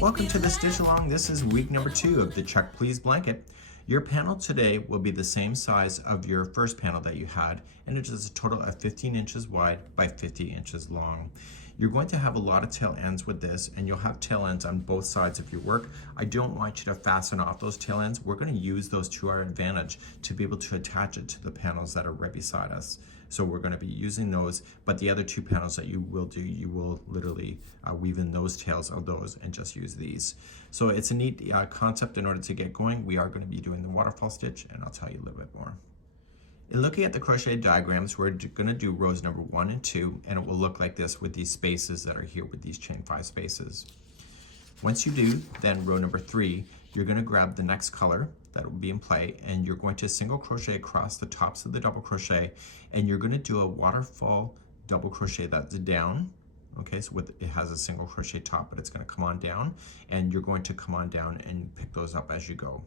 Welcome to the Stitch Along. This is week number 2 of the Check Please blanket. Your panel today will be the same size of your first panel that you had, and it is a total of 15 inches wide by 50 inches long. You're going to have a lot of tail ends with this, and you'll have tail ends on both sides of your work. I don't want you to fasten off those tail ends. We're going to use those to our advantage to be able to attach it to the panels that are right beside us. So we're going to be using those, but the other 2 panels that you will do, you will literally weave in those tails of those and just use these. So it's a neat concept. In order to get going, we are going to be doing the waterfall stitch, and I'll tell you a little bit more. In looking at the crochet diagrams, we're going to do rows number 1 and 2, and it will look like this with these spaces that are here with these chain 5 spaces. Once you do, then row number 3, you're going to grab the next color that will be in play, and you're going to single crochet across the tops of the double crochet, and you're going to do a waterfall double crochet that's down. Okay, so it has a single crochet top, but it's going to come on down, and you're going to come on down and pick those up as you go.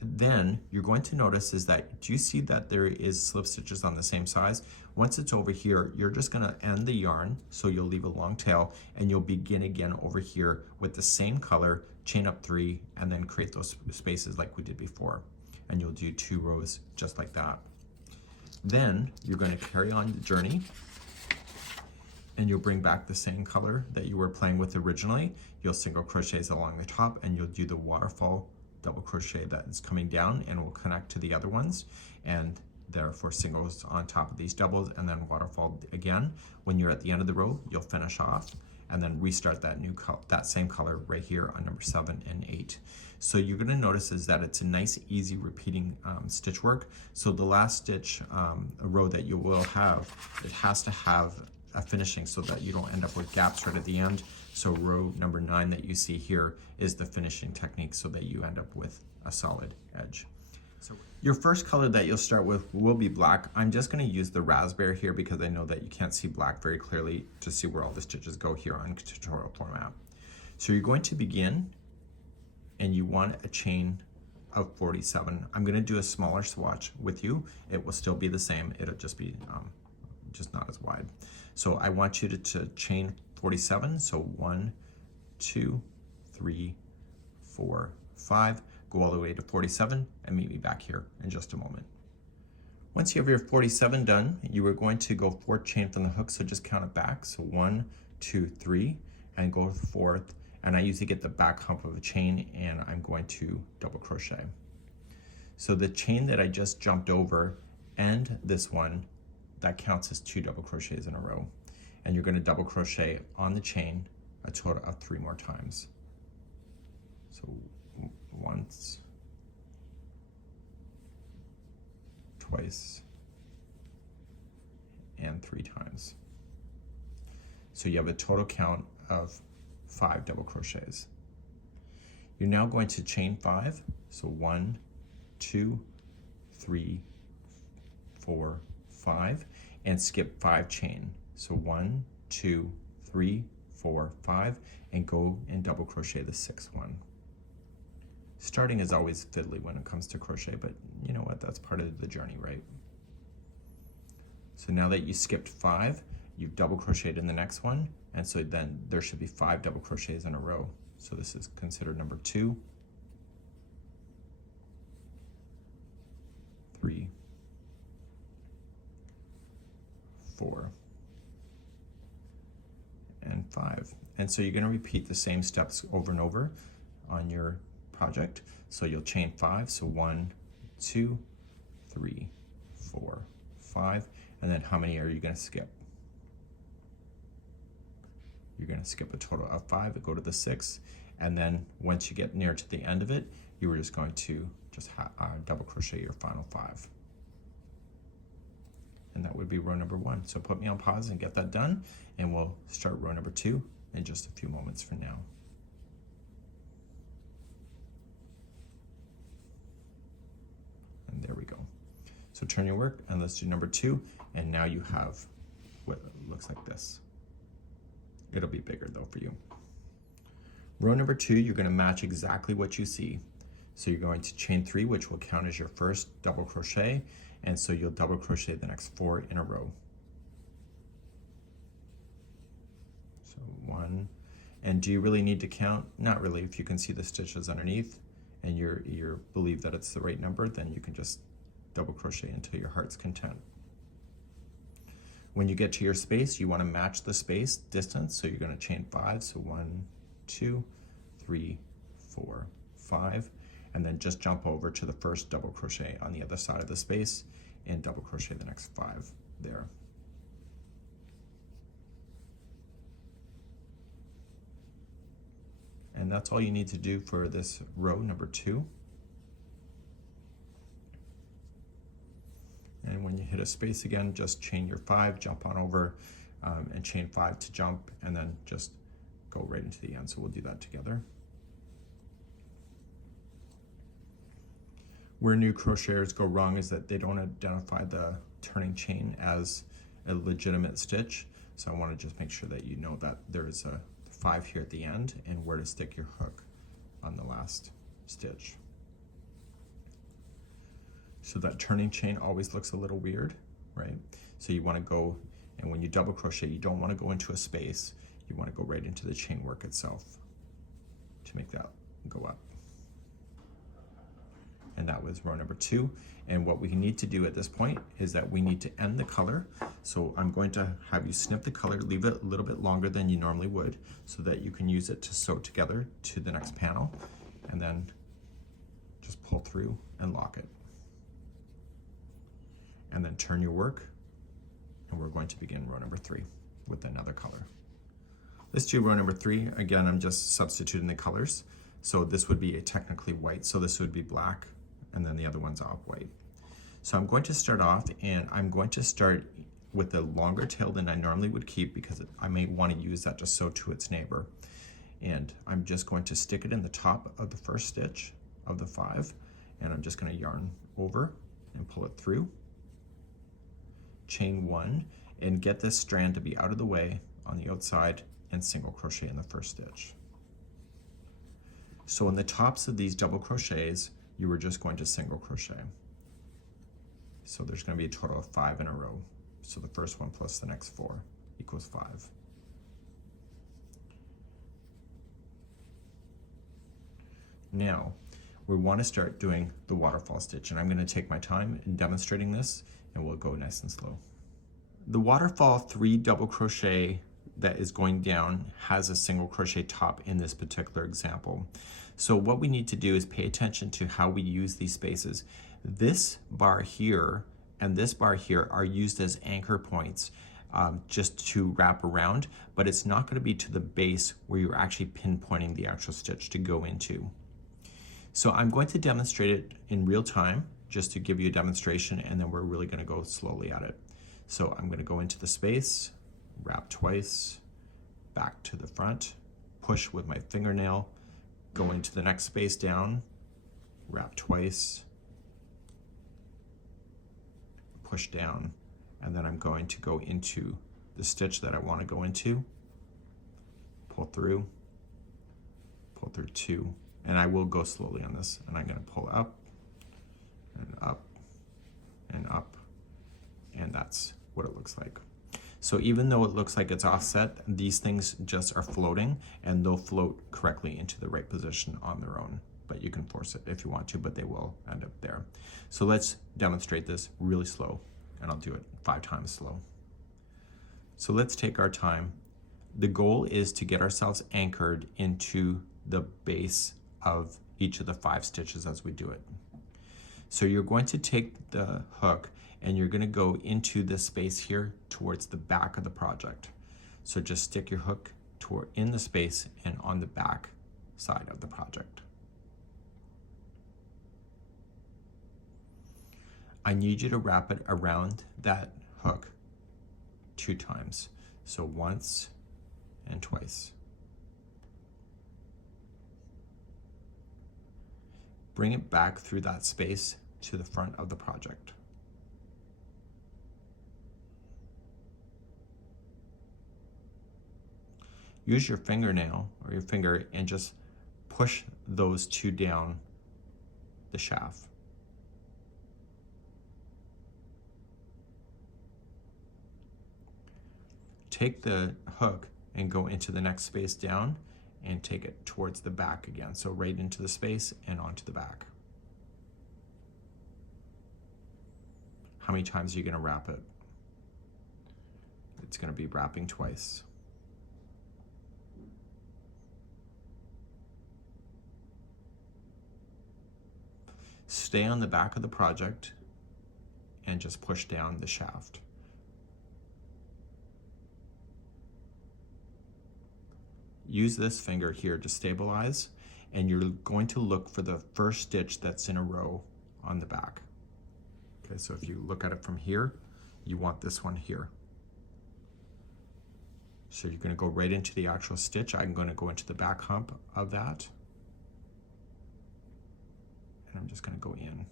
Then you're going to notice is that, do you see that there is slip stitches on the same size? Once it's over here, you're just going to end the yarn, so you'll leave a long tail, and you'll begin again over here with the same color, chain up 3, and then create those spaces like we did before. And you'll do 2 rows just like that. Then you're going to carry on the journey, and you'll bring back the same color that you were playing with originally. You'll single crochets along the top, and you'll do the waterfall double crochet that is coming down and will connect to the other ones, and therefore singles on top of these doubles, and then waterfall again. When you're at the end of the row, you'll finish off and then restart that same color right here on number 7 and 8. So you're going to notice is that it's a nice easy repeating stitch work. So the last stitch row that you will have, it has to have a finishing so that you don't end up with gaps right at the end. So row number 9 that you see here is the finishing technique so that you end up with a solid edge. So your first color that you'll start with will be black. I'm just going to use the raspberry here because I know that you can't see black very clearly to see where all the stitches go here on tutorial format. So you're going to begin, and you want a chain of 47. I'm going to do a smaller swatch with you. It will still be the same. It'll just be just not as wide. So I want you to chain 47. So 1, 2, 3, 4, 5. Go all the way to 47 and meet me back here in just a moment. Once you have your 47 done, you are going to go 4th chain from the hook. So just count it back. So 1, 2, 3, and go 4th. And I usually get the back hump of a chain, and I'm going to double crochet. So the chain that I just jumped over and this one, that counts as 2 double crochets in a row. And you're going to double crochet on the chain a total of 3 more times. So once, twice, and 3 times. So you have a total count of 5 double crochets. You're now going to chain 5. So 1, 2, 3, 4, 5, and skip 5 chain. So 1, 2, 3, 4, 5, and go and double crochet the 6th one. Starting is always fiddly when it comes to crochet, but you know what, that's part of the journey, right? So now that you skipped 5, you've double crocheted in the next one, and so then there should be 5 double crochets in a row. So this is considered number 2, 3, 4, and 5. And so you're going to repeat the same steps over and over on your project. So you'll chain 5, so 1, 2, 3, 4, 5, and then how many are you going to skip? You're going to skip a total of 5, go to the 6th, and then once you get near to the end of it, you were just going to just double crochet your final 5. And that would be row number 1. So put me on pause and get that done, and we'll start row number 2 in just a few moments from now. And there we go. So turn your work and let's do number 2, and now you have what looks like this. It'll be bigger though for you. Row number 2, you're going to match exactly what you see. So you're going to chain 3, which will count as your first double crochet, and so you'll double crochet the next 4 in a row. So 1, And do you really need to count? Not really. If you can see the stitches underneath and you believe that it's the right number, then you can just double crochet until your heart's content. When you get to your space, you want to match the space distance, so you're going to chain 5. So 1, 2, 3, 4, 5, and then just jump over to the first double crochet on the other side of the space and double crochet the next 5 there. And that's all you need to do for this row number 2. And when you hit a space again, just chain your 5, jump on over, and chain 5 to jump, and then just go right into the end. So we'll do that together. Where new crocheters go wrong is that they don't identify the turning chain as a legitimate stitch. So I want to just make sure that you know that there's a 5 here at the end and where to stick your hook on the last stitch. So that turning chain always looks a little weird, right? So you want to go, and when you double crochet, you don't want to go into a space. You want to go right into the chain work itself to make that go up. And that was row number 2. And what we need to do at this point is that we need to end the color. So I'm going to have you snip the color, leave it a little bit longer than you normally would, so that you can use it to sew together to the next panel, and then just pull through and lock it. And then turn your work, and we're going to begin row number 3 with another color. Let's do row number 3. Again, I'm just substituting the colors. So this would be technically white, so this would be black, and then the other one's off-white. So I'm going to start off, and I'm going to start with a longer tail than I normally would keep, because I may want to use that to sew to its neighbor. And I'm just going to stick it in the top of the first stitch of the 5, and I'm just going to yarn over and pull it through. Chain 1 and get this strand to be out of the way on the outside, and single crochet in the first stitch. So in the tops of these double crochets, you were just going to single crochet. So there's going to be a total of 5 in a row. So the first one plus the next 4 equals 5. Now we want to start doing the waterfall stitch, and I'm going to take my time in demonstrating this, and we'll go nice and slow. The waterfall 3 double crochet that is going down has a single crochet top in this particular example. So what we need to do is pay attention to how we use these spaces. This bar here and this bar here are used as anchor points, just to wrap around, but it's not going to be to the base where you're actually pinpointing the actual stitch to go into. So I'm going to demonstrate it in real time just to give you a demonstration, and then we're really going to go slowly at it. So I'm going to go into the space, wrap twice, back to the front, push with my fingernail, go into the next space down, wrap twice, push down, and then I'm going to go into the stitch that I want to go into, pull through 2, and I will go slowly on this, and I'm going to pull up and up and up, and that's what it looks like. So even though it looks like it's offset, these things just are floating, and they'll float correctly into the right position on their own. But you can force it if you want to, but they will end up there. So let's demonstrate this really slow, and I'll do it 5 times slow. So let's take our time. The goal is to get ourselves anchored into the base of each of the 5 stitches as we do it. So you're going to take the hook and you're going to go into this space here towards the back of the project. So just stick your hook in the space and on the back side of the project. I need you to wrap it around that hook 2 times. So once and twice. Bring it back through that space to the front of the project. Use your fingernail or your finger and just push those 2 down the shaft. Take the hook and go into the next space down and take it towards the back again. So right into the space and onto the back. How many times are you going to wrap it? It's going to be wrapping twice. Stay on the back of the project and just push down the shaft. Use this finger here to stabilize, and you're going to look for the first stitch that's in a row on the back. Okay, so if you look at it from here, you want this one here. So you're going to go right into the actual stitch. I'm going to go into the back hump of that. And I'm just going to go in.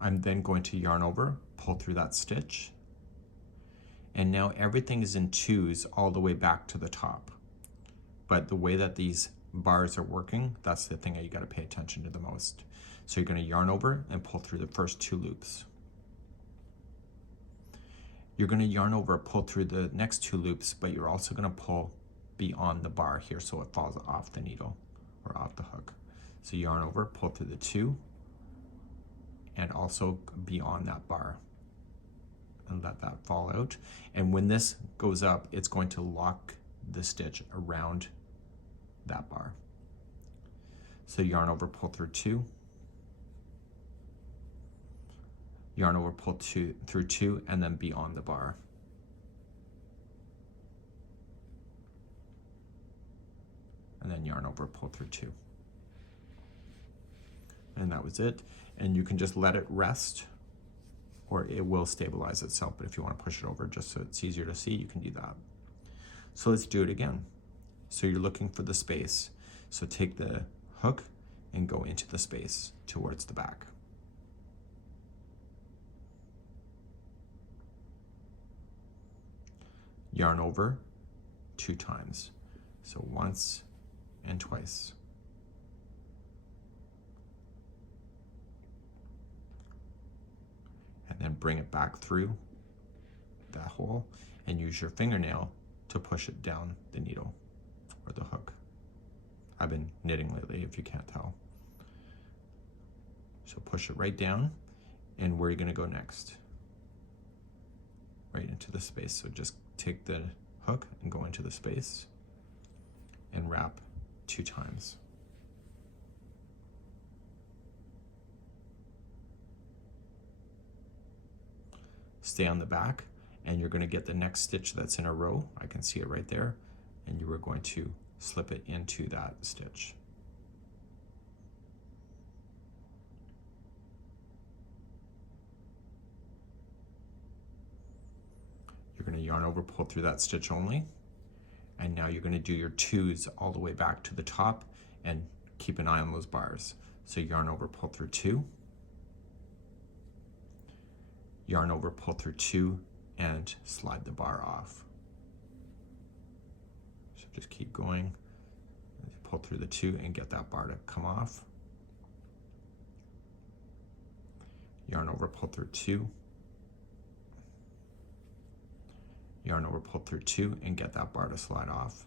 I'm then going to yarn over, pull through that stitch. And now everything is in twos all the way back to the top. But the way that these bars are working, that's the thing that you got to pay attention to the most. So you're going to yarn over and pull through the first 2 loops. You're going to yarn over, pull through the next 2 loops, but you're also going to pull beyond the bar here so it falls off the needle or off the hook. So yarn over, pull through the 2, and also beyond that bar, and let that fall out. And when this goes up, it's going to lock the stitch around that bar. So yarn over, pull through 2, yarn over, pull through 2, and then beyond the bar. And then yarn over, pull through 2. And that was it. And you can just let it rest, or it will stabilize itself. But if you want to push it over just so it's easier to see, you can do that. So let's do it again. So you're looking for the space. So take the hook and go into the space towards the back. Yarn over 2 times. So once and twice. And then bring it back through that hole and use your fingernail to push it down the needle or the hook. I've been knitting lately, if you can't tell. So push it right down, and where are you going to go next? Right into the space. So just take the hook and go into the space and wrap 2 times. Stay on the back, and you're going to get the next stitch that's in a row. I can see it right there, and you are going to slip it into that stitch. You're going to yarn over, pull through that stitch only, and now you're going to do your 2s all the way back to the top and keep an eye on those bars. So yarn over, pull through 2, yarn over, pull through 2, and slide the bar off. So just keep going, pull through the 2 and get that bar to come off. Yarn over, pull through 2, yarn over, pull through 2, and get that bar to slide off.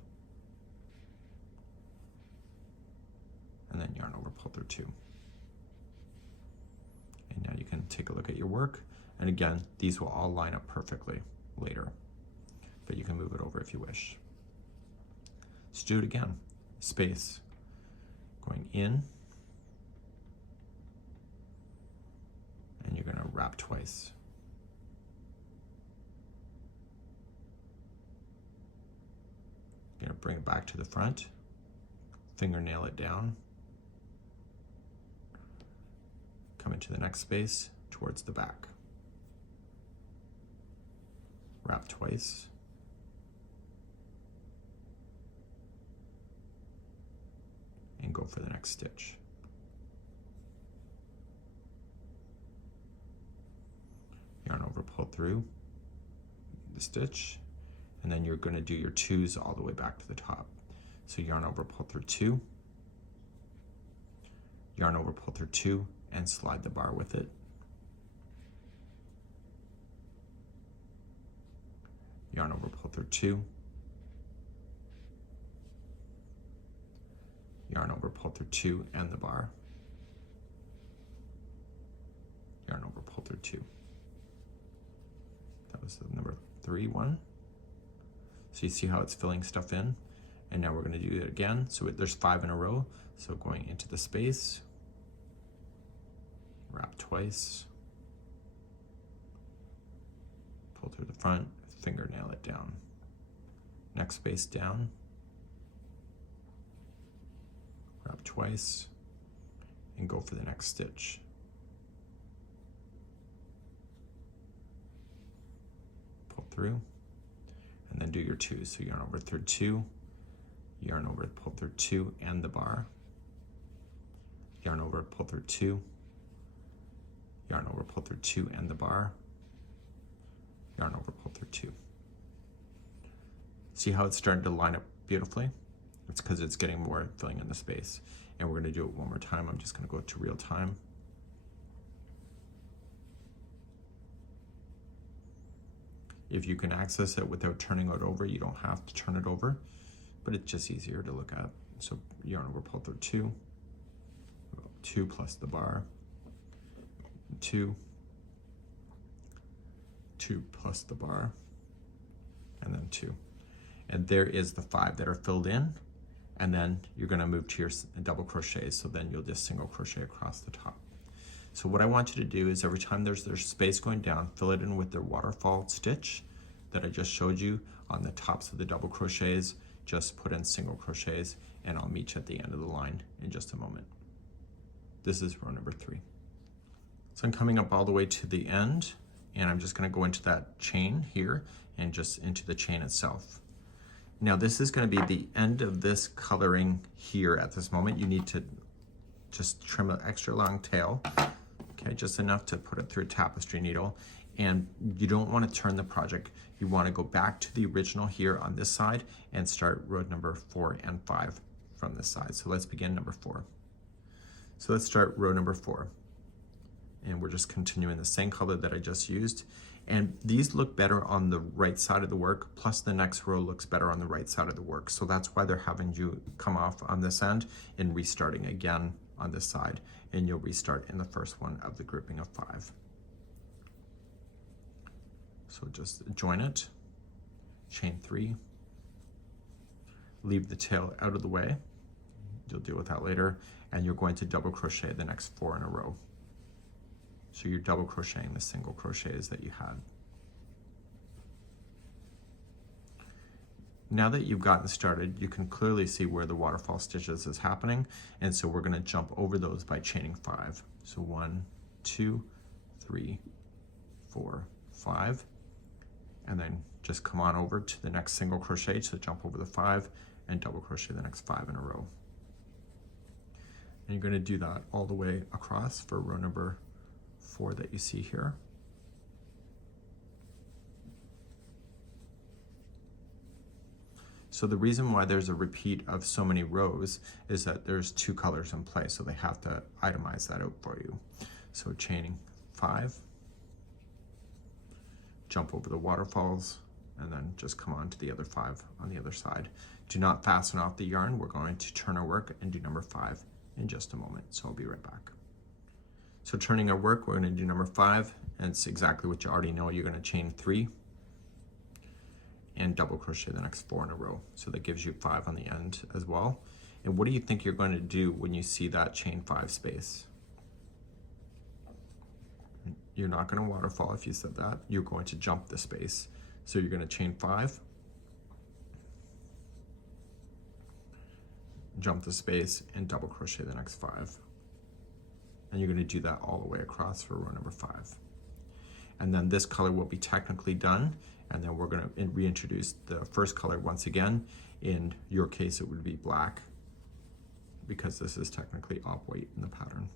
And then yarn over, pull through 2. And now you can take a look at your work. And again, these will all line up perfectly later, but you can move it over if you wish. Let's do it again. Space, going in, and you're going to wrap twice. You're going to bring it back to the front, fingernail it down, come into the next space towards the back. Wrap twice. And go for the next stitch. Yarn over, pull through the stitch, and then you're going to do your 2s all the way back to the top. So yarn over, pull through 2, yarn over, pull through 2, and slide the bar with it. through 2, yarn over, pull through 2 and the bar, yarn over, pull through 2. That was the number 3 one. So you see how it's filling stuff in, and now we're going to do it again. So there's 5 in a row. So going into the space, wrap twice, pull through the front, fingernail it down. Next space down, wrap twice, and go for the next stitch. Pull through, and then do your 2. So yarn over through 2, yarn over, pull through 2 and the bar, yarn over, pull through 2, yarn over, pull through 2 and the bar, yarn over, pull through 2. See how it's starting to line up beautifully? It's because it's getting more filling in the space. And we're going to do it one more time. I'm just going to go to real time. If you can access it without turning it over, you don't have to turn it over, but it's just easier to look at. So yarn over, pull through 2, 2 plus the bar, 2, 2 plus the bar, and then 2. And there is the 5 that are filled in, and then you're going to move to your double crochet, so then you'll just single crochet across the top. So what I want you to do is every time there's space going down, fill it in with the waterfall stitch that I just showed you on the tops of the double crochets. Just put in single crochets, and I'll meet you at the end of the line in just a moment. This is row number 3. So I'm coming up all the way to the end, and I'm just going to go into that chain here and just into the chain itself. Now this is going to be the end of this coloring here at this moment. You need to just trim an extra long tail, okay, just enough to put it through a tapestry needle. And you don't want to turn the project. You want to go back to the original here on this side and start row number 4 and 5 from this side. So let's begin number 4. So let's start row number 4. And we're just continuing the same color that I just used. And these look better on the right side of the work, plus the next row looks better on the right side of the work. So that's why they're having you come off on this end and restarting again on this side. And you'll restart in the first one of the grouping of 5. So just join it, chain 3, leave the tail out of the way. You'll deal with that later. And you're going to double crochet the next 4 in a row. So you're double crocheting the single crochets that you had. Now that you've gotten started, you can clearly see where the waterfall stitches is happening. And so we're going to jump over those by chaining 5. So 1, 2, 3, 4, 5. And then just come on over to the next single crochet to jump over the 5 and double crochet the next 5 in a row. And you're going to do that all the way across for row number 4 that you see here. So the reason why there's a repeat of so many rows is that there's 2 colors in play, so they have to itemize that out for you. So chaining 5, jump over the waterfalls, and then just come on to the other 5 on the other side. Do not fasten off the yarn. We're going to turn our work and do number 5 in just a moment, so I'll be right back. So turning our work, we're going to do number 5, and it's exactly what you already know. You're going to chain 3 and double crochet the next 4 in a row. So that gives you 5 on the end as well. And what do you think you're going to do when you see that chain 5 space? You're not going to waterfall if you said that. You're going to jump the space. So you're going to chain 5, jump the space, and double crochet the next 5. And you're going to do that all the way across for row number 5. And then this color will be technically done, and then we're going to reintroduce the first color once again. In your case, it would be black, because this is technically off-white in the pattern.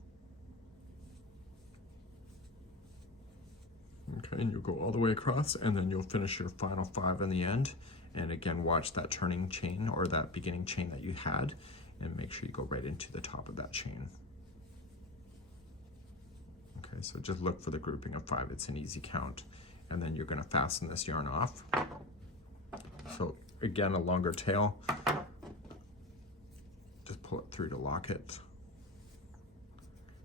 Okay, and you'll go all the way across, and then you'll finish your final 5 in the end. And again, watch that turning chain or that beginning chain that you had, and make sure you go right into the top of that chain. Okay, so just look for the grouping of 5. It's an easy count. And then you're going to fasten this yarn off. So again, a longer tail. Just pull it through to lock it.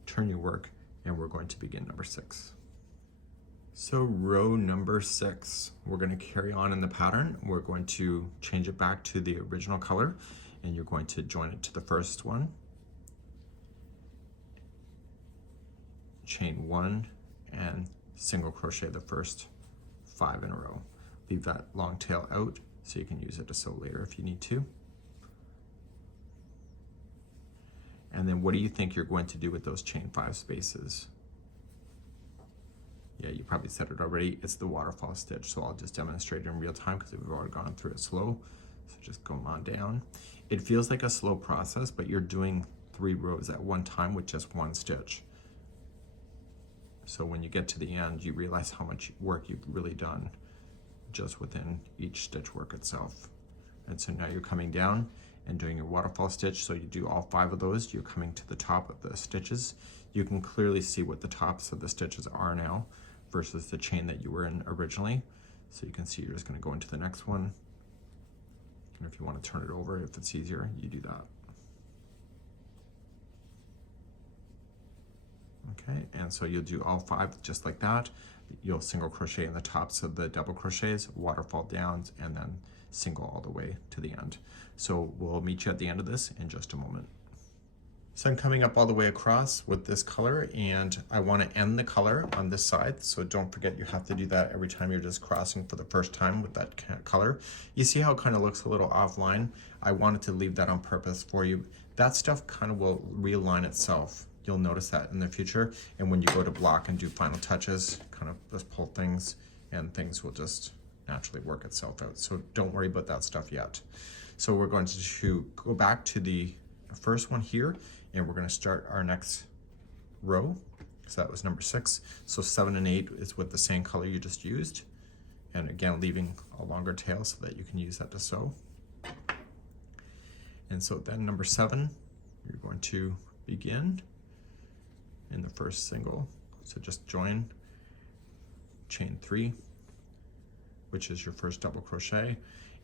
Turn your work, and we're going to begin number 6. So row number 6, we're going to carry on in the pattern. We're going to change it back to the original color, and you're going to join it to the first one. Chain 1 and single crochet the first 5 in a row. Leave that long tail out so you can use it to sew later if you need to. And then what do you think you're going to do with those chain 5 spaces? Yeah, you probably said it already. It's the waterfall stitch. So I'll just demonstrate it in real time because we've already gone through it slow. So just go on down. It feels like a slow process, but you're doing 3 rows at one time with just 1 stitch. So when you get to the end, you realize how much work you've really done just within each stitch work itself. And so now you're coming down and doing your waterfall stitch. So you do all 5 of those. You're coming to the top of the stitches. You can clearly see what the tops of the stitches are now versus the chain that you were in originally. So you can see you're just going to go into the next one. And if you want to turn it over, if it's easier, you do that. Okay, and so you'll do all 5 just like that. You'll single crochet in the tops of the double crochets, waterfall downs, and then single all the way to the end. So we'll meet you at the end of this in just a moment. So I'm coming up all the way across with this color, and I want to end the color on this side. So don't forget, you have to do that every time you're just crossing for the first time with that color. You see how it kind of looks a little offline? I wanted to leave that on purpose for you. That stuff kind of will realign itself. You'll notice that in the future. And when you go to block and do final touches, kind of just pull things and things will just naturally work itself out. So don't worry about that stuff yet. So we're going to go back to the first one here, and we're going to start our next row. So that was number 6. So 7 and 8 is with the same color you just used. And again, leaving a longer tail so that you can use that to sew. And so then number 7, you're going to begin in the first single. So just join, chain 3, which is your first double crochet,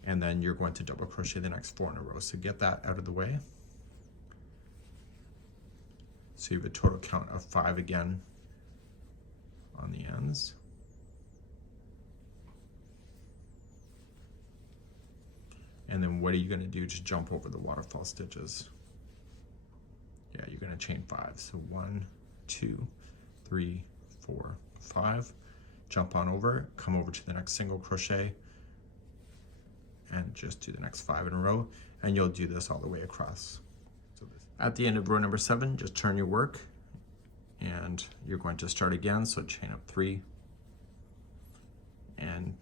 and then you're going to double crochet the next 4 in a row. So get that out of the way. So you have a total count of 5 again on the ends. And then what are you going to do to jump over the waterfall stitches? Yeah, you're going to chain 5. So 1, 2, 3, 4, 5. Jump on over, come over to the next single crochet, and just do the next 5 in a row, and you'll do this all the way across. So at the end of row number 7, just turn your work, and you're going to start again. So chain up 3, and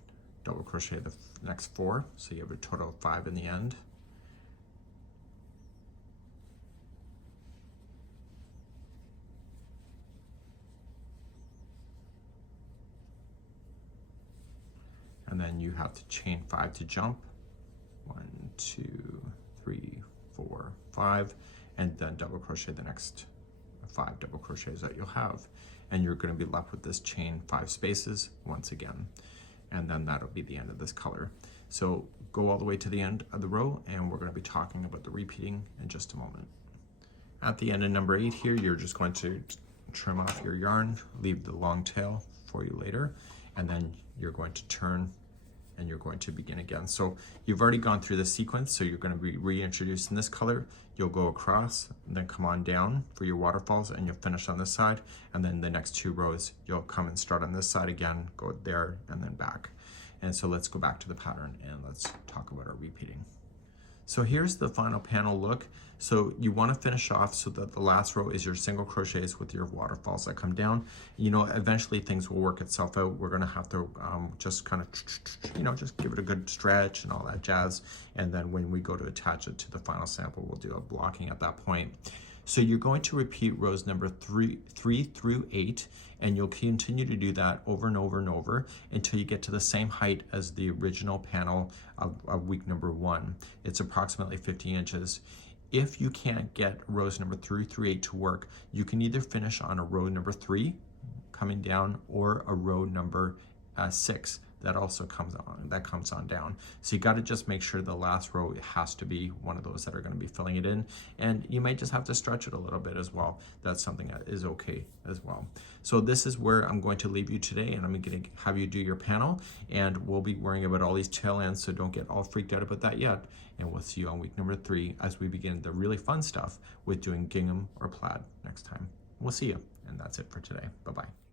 double crochet the next 4, so you have a total of 5 in the end. And then you have to chain 5 to jump. 1, 2, 3, 4, 5, and then double crochet the next 5 double crochets that you'll have. And you're going to be left with this chain 5 spaces once again. And then that'll be the end of this color. So go all the way to the end of the row, and we're going to be talking about the repeating in just a moment. At the end of number 8 here, you're just going to trim off your yarn, leave the long tail for you later, and then you're going to turn and you're going to begin again. So you've already gone through the sequence, so you're going to be reintroduced in this color. You'll go across and then come on down for your waterfalls, and you'll finish on this side, and then the next 2 rows you'll come and start on this side again, go there and then back. And so let's go back to the pattern and let's talk about our repeating. So here's the final panel look. So you want to finish off so that the last row is your single crochets with your waterfalls that come down. You know, eventually things will work itself out. We're going to have to just kind of, you know, just give it a good stretch and all that jazz. And then when we go to attach it to the final sample, we'll do a blocking at that point. So you're going to repeat rows number 3 through 8, and you'll continue to do that over and over and over until you get to the same height as the original panel of week number 1. It's approximately 50 inches. If you can't get rows number 3 through 8 to work, you can either finish on a row number 3 coming down or a row number 6 that also comes on down. So you got to just make sure the last row has to be one of those that are going to be filling it in, and you might just have to stretch it a little bit as well. That's something that is okay as well. So this is where I'm going to leave you today, and I'm going to have you do your panel, and we'll be worrying about all these tail ends, so don't get all freaked out about that yet. And we'll see you on week number 3 as we begin the really fun stuff with doing gingham or plaid next time. We'll see you, and that's it for today. Bye-bye.